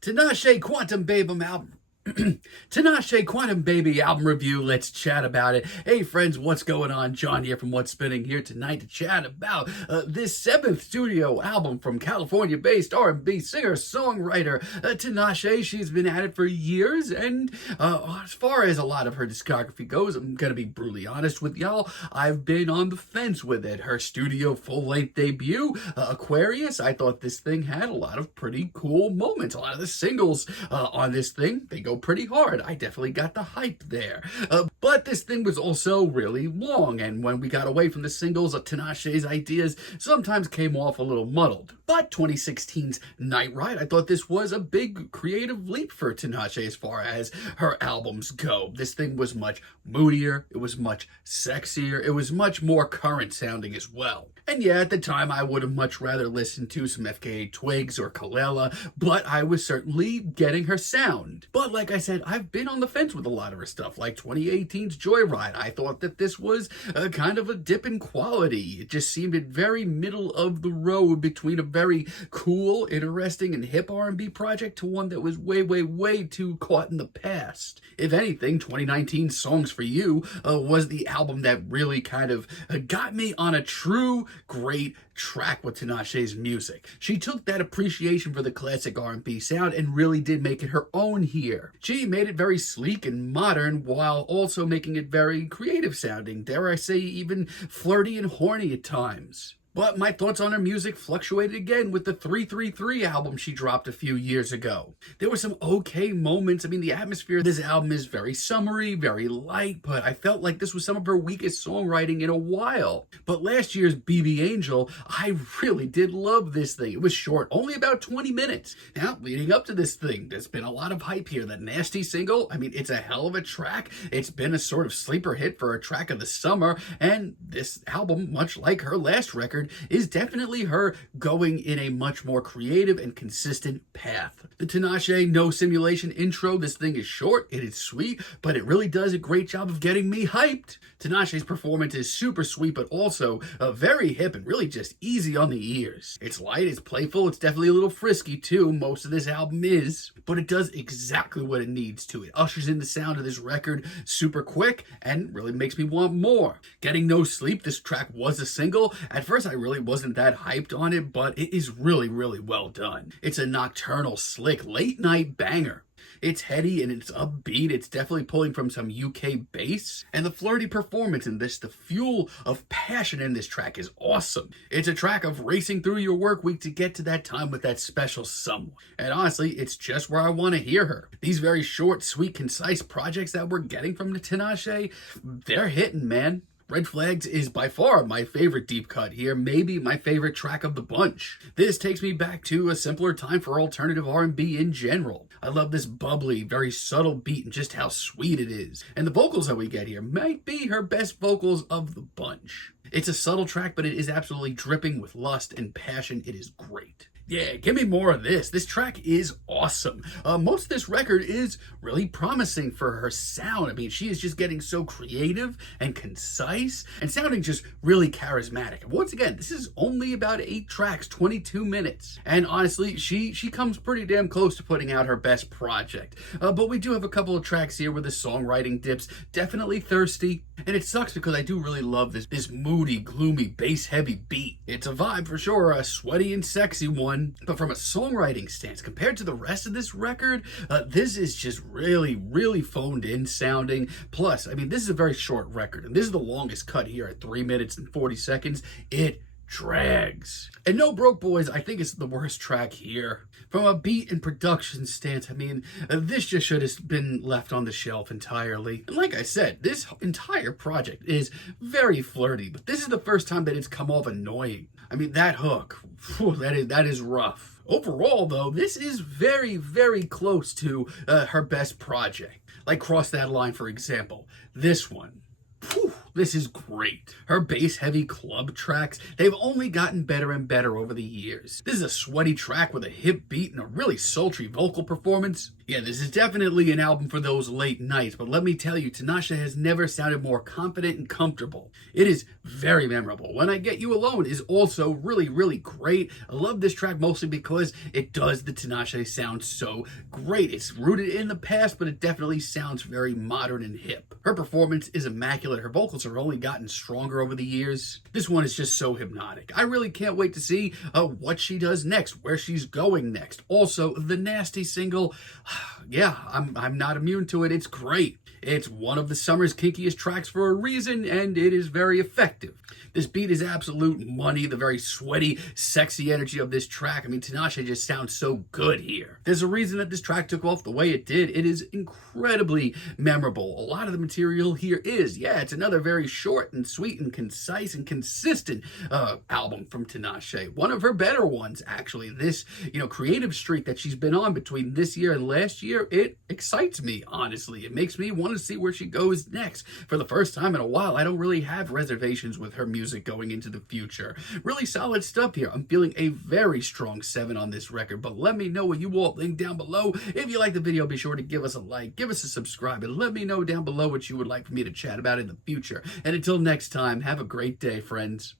Tinashe Quantum Baby album. Tinashe Quantum Baby album review. Let's chat about it. Hey friends, what's going on? John here from What's Spinning here tonight to chat about this seventh studio album from California-based R&B singer-songwriter Tinashe. She's been at it for years, and as far as a lot of her discography goes, I'm gonna be brutally honest with y'all. I've been on the fence with it. Her studio full-length debut, Aquarius. I thought this thing had a lot of pretty cool moments. A lot of the singles on this thing, they go pretty hard. I definitely got the hype there. But this thing was also really long, and when we got away from the singles, Tinashe's ideas sometimes came off a little muddled. But 2016's Night Ride, I thought this was a big creative leap for Tinashe as far as her albums go. This thing was much moodier, it was much sexier, it was much more current sounding as well. And yeah, at the time, I would have much rather listened to some FKA Twigs or Kalela, but I was certainly getting her sound. But like I said, I've been on the fence with a lot of her stuff, like 2018's Joyride. I thought that this was kind of a dip in quality. It just seemed very middle of the road between a very cool, interesting, and hip R&B project to one that was way too caught in the past. If anything, 2019's Songs for You was the album that really kind of got me on a true great track with Tinashe's music. She took that appreciation for the classic R&B sound and really did make it her own here. She made it very sleek and modern while also making it very creative sounding, dare I say even flirty and horny at times. But my thoughts on her music fluctuated again with the 333 album she dropped a few years ago. There were some okay moments. I mean, the atmosphere of this album is very summery, very light, but I felt like this was some of her weakest songwriting in a while. But last year's BB Angel, I really did love this thing. It was short, only about 20 minutes. Now, leading up to this thing, there's been a lot of hype here. The Nasty single, I mean, it's a hell of a track. It's been a sort of sleeper hit for a track of the summer, and this album, much like her last record, is definitely her going in a much more creative and consistent path. The Tinashe No Simulation intro, this thing is short, it is sweet, but it really does a great job of getting me hyped. Tinashe's performance is super sweet, but also very hip and really just easy on the ears. It's light, it's playful, it's definitely a little frisky too, most of this album is, but it does exactly what it needs to. It ushers in the sound of this record super quick and really makes me want more. Getting No Sleep, this track was a single. At first I really wasn't that hyped on it, but it is really well done. It's a nocturnal, slick, late night banger. It's heady and it's upbeat. It's definitely pulling from some UK bass. And the flirty performance in this, the fuel of passion in this track is awesome. It's a track of racing through your work week to get to that time with that special someone. And honestly, it's just where I want to hear her. These very short, sweet, concise projects that we're getting from the Tinashe, they're hitting, man. Red Flags is by far my favorite deep cut here, maybe my favorite track of the bunch. This takes me back to a simpler time for alternative R&B in general. I love this bubbly, very subtle beat and just how sweet it is. And the vocals that we get here might be her best vocals of the bunch. It's a subtle track, but it is absolutely dripping with lust and passion. It is great. Yeah, give me more of this. This track is awesome. Most of this record is really promising for her sound. I mean, she is just getting so creative and concise and sounding just really charismatic. Once again, this is only about 8 tracks, 22 minutes. And honestly, she comes pretty damn close to putting out her best project. But we do have a couple of tracks here where the songwriting dips. Definitely thirsty. And it sucks because I do really love this moody, gloomy, bass-heavy beat. It's a vibe for sure, a sweaty and sexy one. But from a songwriting stance, compared to the rest of this record, this is just really phoned in sounding. Plus, I mean, this is a very short record, and this is the longest cut here at 3 minutes and 40 seconds. It drags. And No Broke Boys, I think, is the worst track here. From a beat and production stance, I mean, this just should have been left on the shelf entirely. And like I said, this entire project is very flirty, but this is the first time that it's come off annoying. I mean, that hook, whew, that is rough. Overall, though, this is very close to her best project. Like Cross That Line, for example. This one, whew, This is great. Her bass-heavy club tracks, they've only gotten better and better over the years. This is a sweaty track with a hip beat and a really sultry vocal performance. Yeah, this is definitely an album for those late nights, but let me tell you, Tinashe has never sounded more confident and comfortable. It is very memorable. When I Get You Alone is also really, really great. I love this track mostly because it does the Tinashe sound so great. It's rooted in the past, but it definitely sounds very modern and hip. Her performance is immaculate. Her vocals have only gotten stronger over the years. This one is just so hypnotic. I really can't wait to see what she does next, where she's going next. Also, the Nasty single, yeah, I'm not immune to it. It's great. It's one of the summer's kinkiest tracks for a reason, and it is very effective. This beat is absolute money, the very sweaty, sexy energy of this track. I mean, Tinashe just sounds so good here. There's a reason that this track took off the way it did. It is incredibly memorable. A lot of the material here is, yeah, it's another very short and sweet and concise and consistent album from Tinashe. One of her better ones, actually. This, creative streak that she's been on between this year and last year, it excites me, honestly. It makes me want to see where she goes next. For the first time in a while, I don't really have reservations with her music going into the future. Really solid stuff here. I'm feeling a very strong 7 on this record, but let me know what you all think down below. If you like the video, be sure to give us a like, give us a subscribe, and let me know down below what you would like for me to chat about in the future. And until next time, have a great day, friends.